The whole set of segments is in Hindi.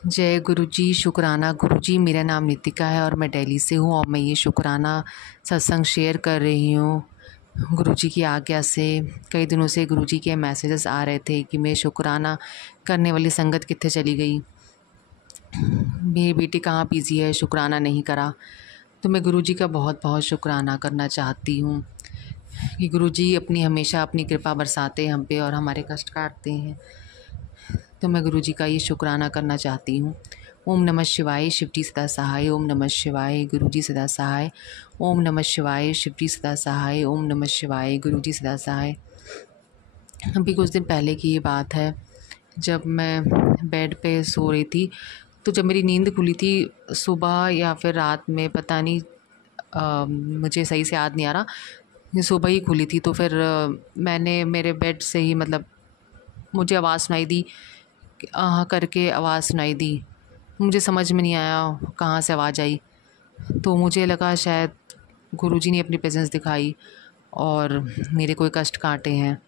जय गुरु जी, शुक्राना गुरु जी। मेरा नाम नितिका है और मैं दिल्ली से हूँ और मैं ये शुक्राना सत्संग शेयर कर रही हूँ गुरु जी की आज्ञा से। कई दिनों से गुरु जी के मैसेजेस आ रहे थे कि मैं शुक्राना करने वाली संगत कितने चली गई, मेरी बेटी कहाँ बिज़ी है, शुक्राना नहीं करा। तो मैं गुरु जी का बहुत बहुत शुक्राना करना चाहती हूँ कि गुरु जी हमेशा अपनी कृपा बरसाते हैं हम पे और हमारे कष्ट काटते हैं। तो मैं गुरु जी का ये शुक्राना करना चाहती हूँ। ओम नमः शिवाय, शिवजी सदा सहाय। ओम नमः शिवाय, गुरु जी सदा सहाय। ओम नमः शिवाय, शिवजी सदा सहाय। ओम नमः शिवाय, गुरु जी सदा सहाय। अभी कुछ दिन पहले की ये बात है, जब मैं बेड पे सो रही थी तो जब मेरी नींद खुली थी सुबह या फिर रात में, पता नहीं, मुझे सही से याद नहीं आ रहा, ये सुबह ही खुली थी। तो फिर मैंने मेरे बेड से ही मुझे आवाज़ सुनाई दी, आह करके आवाज़ सुनाई दी। मुझे समझ में नहीं आया कहाँ से आवाज़ आई। तो मुझे लगा शायद गुरुजी ने अपनी प्रेजेंस दिखाई और मेरे कोई कष्ट काटे हैं।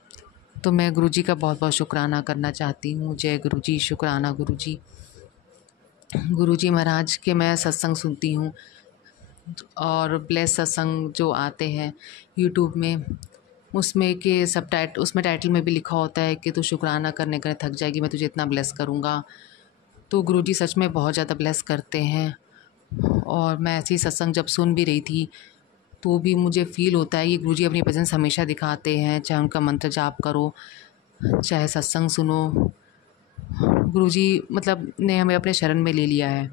तो मैं गुरुजी का बहुत बहुत शुक्राना करना चाहती हूँ। जय गुरुजी, शुक्राना गुरुजी। गुरुजी महाराज के मैं सत्संग सुनती हूँ और ब्लेस सत्संग जो आते हैं यूट्यूब में, उसमें टाइटल में भी लिखा होता है कि तू शुक्राना करने कर थक जाएगी, मैं तुझे इतना ब्लेस करूँगा। तो गुरुजी सच में बहुत ज़्यादा ब्लेस करते हैं। और मैं ऐसी सत्संग जब सुन भी रही थी तो भी मुझे फ़ील होता है कि गुरुजी अपनी प्रेजेंस हमेशा दिखाते हैं, चाहे उनका मंत्र जाप करो, चाहे सत्संग सुनो। गुरुजी ने हमें अपने शरण में ले लिया है।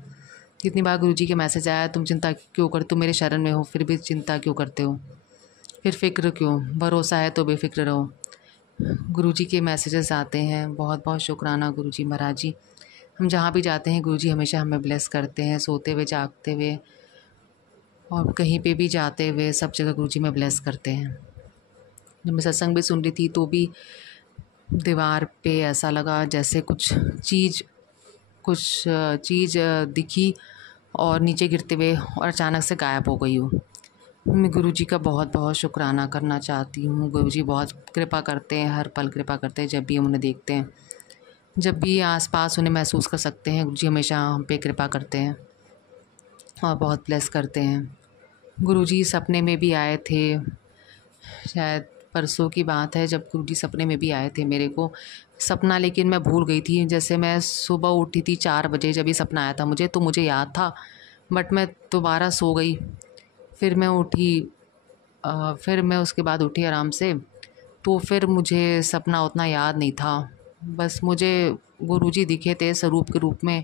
कितनी बार गुरुजी के मैसेज आया, तुम चिंता क्यों कर, तुम मेरे शरण में हो फिर भी चिंता क्यों करते हो, फिर फ़िक्र क्यों, भरोसा है तो बेफ़िक्र रहो। गुरुजी के मैसेजेस आते हैं। बहुत बहुत शुक्राना गुरुजी महाराज जी। हम जहाँ भी जाते हैं गुरुजी हमेशा हमें ब्लेस करते हैं, सोते हुए, जागते हुए और कहीं पे भी जाते हुए, सब जगह गुरुजी में ब्लेस करते हैं। जब मैं सत्संग भी सुन रही थी तो भी दीवार पे ऐसा लगा जैसे कुछ चीज़ दिखी और नीचे गिरते हुए और अचानक से गायब हो गई हो। मैं गुरुजी का बहुत बहुत शुक्राना करना चाहती हूँ। गुरुजी बहुत कृपा करते हैं, हर पल कृपा करते हैं। जब भी हम उन्हें देखते हैं, जब भी आसपास उन्हें महसूस कर सकते हैं, गुरुजी हमेशा हम पे कृपा करते हैं और बहुत ब्लेस करते हैं। गुरुजी सपने में भी आए थे, शायद परसों की बात है, जब गुरुजी सपने में भी आए थे मेरे को। सपना लेकिन मैं भूल गई थी। जैसे मैं सुबह उठी थी 4 बजे, जब ये सपना आया था मुझे, तो मुझे याद था, बट मैं दोबारा सो गई। फिर मैं उठी, फिर मैं उसके बाद उठी आराम से, तो फिर मुझे सपना उतना याद नहीं था। बस मुझे गुरुजी दिखे थे स्वरूप के रूप में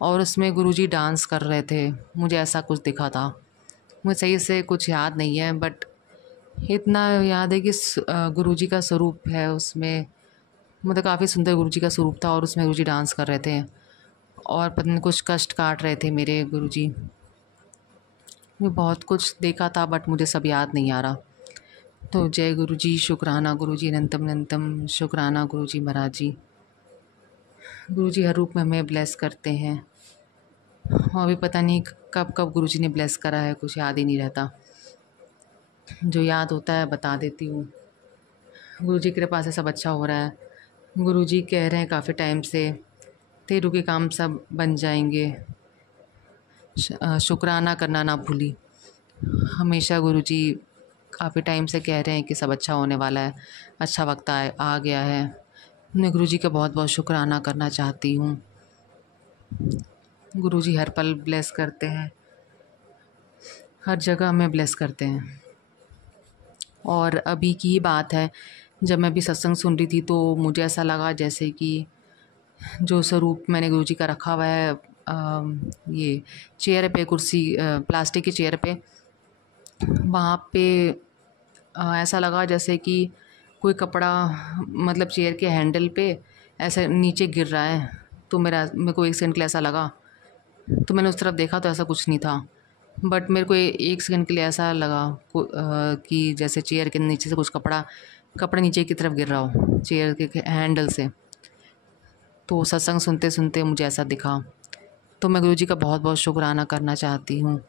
और उसमें गुरुजी डांस कर रहे थे, मुझे ऐसा कुछ दिखा था। मुझे सही से कुछ याद नहीं है, बट इतना याद है कि गुरुजी का स्वरूप है उसमें, काफ़ी सुंदर गुरुजी का स्वरूप था और उसमें गुरुजी डांस कर रहे थे और पता नहीं कुछ कष्ट काट रहे थे मेरे गुरुजी। मैं बहुत कुछ देखा था बट मुझे सब याद नहीं आ रहा। तो जय गुरुजी, शुक्राना गुरुजी, अनंतम अनंतम शुक्राना गुरुजी महाराज जी। गुरुजी हर रूप में हमें ब्लेस करते हैं और अभी पता नहीं कब कब गुरुजी ने ब्लेस करा है, कुछ याद ही नहीं रहता। जो याद होता है बता देती हूँ। गुरुजी की कृपा से सब अच्छा हो रहा है। गुरुजी कह रहे हैं काफ़ी टाइम से, तेरू के काम सब बन जाएंगे, शुक्राना करना ना भूली। हमेशा गुरुजी काफ़ी टाइम से कह रहे हैं कि सब अच्छा होने वाला है, अच्छा वक्त आ गया है। मैं गुरुजी का बहुत बहुत शुक्राना करना चाहती हूँ। गुरुजी हर पल ब्लेस करते हैं, हर जगह हमें ब्लेस करते हैं। और अभी की ही बात है, जब मैं अभी सत्संग सुन रही थी तो मुझे ऐसा लगा जैसे कि जो स्वरूप मैंने गुरुजी का रखा हुआ है, ये चेयर पे, कुर्सी, प्लास्टिक की चेयर पे, वहाँ पे ऐसा लगा जैसे कि कोई कपड़ा चेयर के हैंडल पे ऐसे नीचे गिर रहा है। तो मेरे को एक सेकंड के लिए ऐसा लगा, तो मैंने उस तरफ देखा तो ऐसा कुछ नहीं था, बट मेरे को एक सेकंड के लिए ऐसा लगा कि जैसे चेयर के नीचे से कुछ कपड़ा नीचे की तरफ गिर रहा हो चेयर के हैंडल से। तो सत्संग सुनते सुनते मुझे ऐसा दिखा। तो मैं गुरुजी का बहुत बहुत शुक्राना करना चाहती हूँ।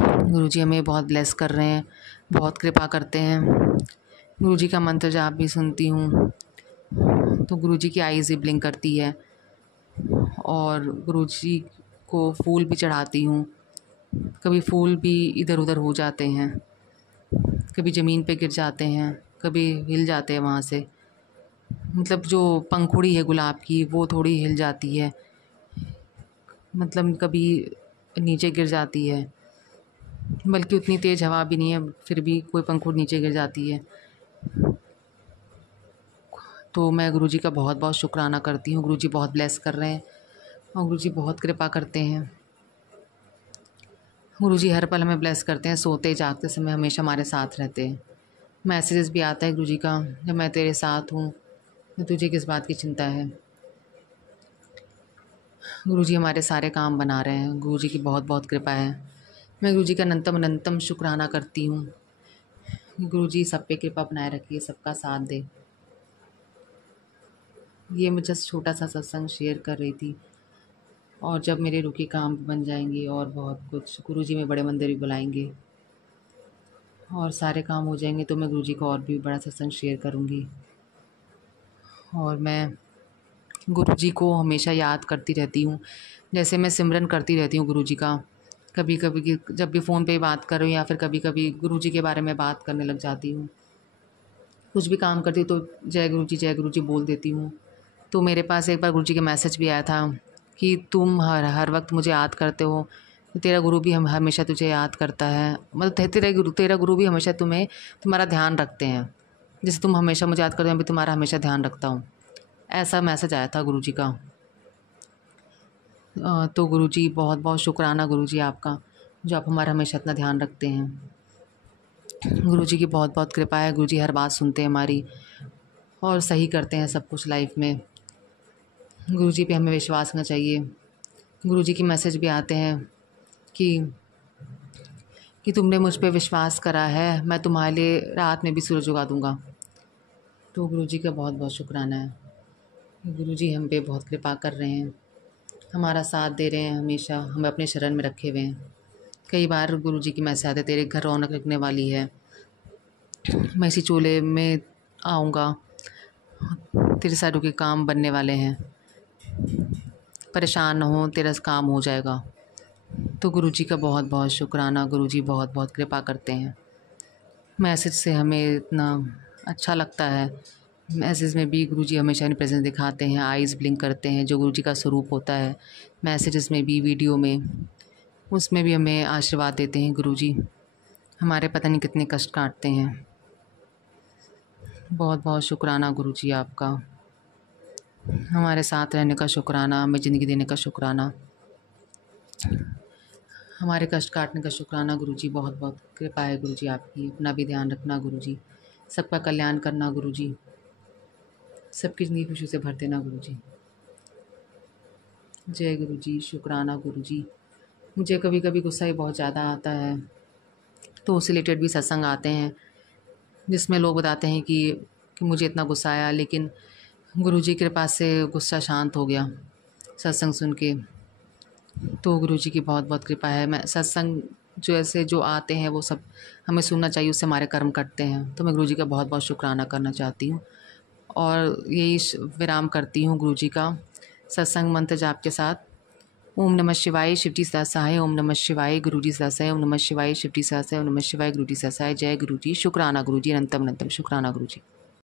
गुरुजी हमें बहुत ब्लेस कर रहे हैं, बहुत कृपा करते हैं। गुरुजी का मंत्र जाप भी सुनती हूँ तो गुरुजी की आईज़ भी ब्लिंक करती है। और गुरुजी को फूल भी चढ़ाती हूँ। कभी फूल भी इधर उधर हो जाते हैं, कभी ज़मीन पे गिर जाते हैं, कभी हिल जाते हैं वहाँ से, मतलब जो पंखुड़ी है गुलाब की वो थोड़ी हिल जाती है, मतलब कभी नीचे गिर जाती है, बल्कि उतनी तेज़ हवा भी नहीं है, फिर भी कोई पंखुड़ी नीचे गिर जाती है। तो मैं गुरुजी का बहुत बहुत शुक्राना करती हूँ। गुरुजी बहुत ब्लेस कर रहे हैं और गुरुजी बहुत कृपा करते हैं। गुरुजी हर पल हमें ब्लेस करते हैं, सोते जागते समय हमेशा हमारे साथ रहते हैं। मैसेजेस भी आता है गुरुजी का, जब मैं तेरे साथ हूँ तो तुझे किस बात की चिंता है। गुरुजी हमारे सारे काम बना रहे हैं, गुरुजी की बहुत बहुत कृपा है। मैं गुरुजी का अनंतम अनंतम शुक्राना करती हूँ। गुरुजी सब पे कृपा बनाए रखिए, सबका साथ दे। ये मैं जस्ट छोटा सा सत्संग शेयर कर रही थी, और जब मेरे रुके काम बन जाएंगे और बहुत कुछ, गुरुजी में बड़े मंदिर भी बुलाएंगे और सारे काम हो जाएंगे तो मैं गुरुजी को और भी बड़ा सत्संग शेयर करूँगी। और मैं गुरुजी को हमेशा याद करती रहती हूँ, जैसे मैं सिमरन करती रहती हूँ गुरुजी का। कभी कभी जब भी फ़ोन पे बात कर रही हूँ या फिर कभी कभी गुरुजी के बारे में बात करने लग जाती हूँ। कुछ भी काम करती हूँ तो जय गुरुजी बोल देती हूँ। तो मेरे पास एक बार गुरुजी का मैसेज भी आया था कि तुम हर वक्त मुझे याद करते हो, तेरा गुरु भी हम हमेशा तुझे याद करता है, मतलब तेरा गुरु भी हमेशा तुम्हारा ध्यान रखते हैं, जैसे तुम हमेशा मुझे याद करते हो, मैं भी तुम्हारा हमेशा ध्यान रखता हूँ। ऐसा मैसेज आया था गुरुजी का। तो गुरुजी बहुत बहुत शुक्राना गुरुजी आपका, जो आप हमारा हमेशा इतना ध्यान रखते हैं। गुरुजी की बहुत बहुत कृपा है, गुरुजी हर बात सुनते हैं हमारी और सही करते हैं सब कुछ लाइफ में। गुरुजी पे हमें विश्वास करना चाहिए। गुरुजी के मैसेज भी आते हैं कि तुमने मुझ पे विश्वास करा है, मैं तुम्हारे लिए रात में भी सूरज उगा दूँगा। तो गुरुजी का बहुत बहुत शुक्राना है। गुरुजी हम पे बहुत कृपा कर रहे हैं, हमारा साथ दे रहे हैं, हमेशा हमें अपने शरण में रखे हुए हैं। कई बार गुरुजी की मैसेज आते, तेरे घर रौनक लगने वाली है, मैं इसी चूल्हे में आऊँगा, तेरे सारों के काम बनने वाले हैं, परेशान न हो, तेरा काम हो जाएगा। तो गुरुजी का बहुत बहुत शुक्राना, गुरुजी बहुत बहुत कृपा करते हैं। मैसेज से हमें इतना अच्छा लगता है। मैसेज में भी गुरुजी हमेशा अपनी प्रेजेंस दिखाते हैं, आइज़ ब्लिंक करते हैं, जो गुरुजी का स्वरूप होता है। मैसेजेस में भी, वीडियो में, उसमें भी हमें आशीर्वाद देते हैं गुरुजी। हमारे पता नहीं कितने कष्ट काटते हैं। बहुत बहुत शुक्राना गुरुजी आपका, हमारे साथ रहने का शुक्राना, हमें ज़िंदगी देने का शुक्राना, हमारे कष्ट काटने का शुक्राना गुरुजी। बहुत बहुत कृपा है गुरुजी आपकी। अपना भी ध्यान रखना गुरुजी, सबका कल्याण करना गुरुजी, सबकी ज़िंदगी खुशी से भर देना गुरुजी। जय गुरुजी, शुक्राना गुरुजी। मुझे कभी कभी गुस्सा ही बहुत ज़्यादा आता है, तो उससे रिलेटेड भी सत्संग आते हैं जिसमें लोग बताते हैं कि मुझे इतना गुस्सा आया, लेकिन गुरुजी की कृपा से गुस्सा शांत हो गया सत्संग सुन के। तो गुरुजी की बहुत बहुत कृपा है। मैं सत्संग जो आते हैं वो सब हमें सुनना चाहिए, उससे हमारे कर्म कटते हैं। तो मैं गुरुजी का बहुत बहुत शुक्राना करना चाहती हूँ और यही विराम करती हूँ गुरुजी का सत्संग मंत्र जाप के साथ। ओम नमः शिवाय, शिवजी सदा सहाय। ओम नमः शिवाय, गुरुजी सदा सहाय। ओम नमः शिवाय, शिवजी सदा सहाय। ओम नमः शिवाय, गुरुजी सदा सहाय। जय गुरुजी, शुक्राना गुरुजी, अनंतम अनंतम शुक्राना गुरुजी।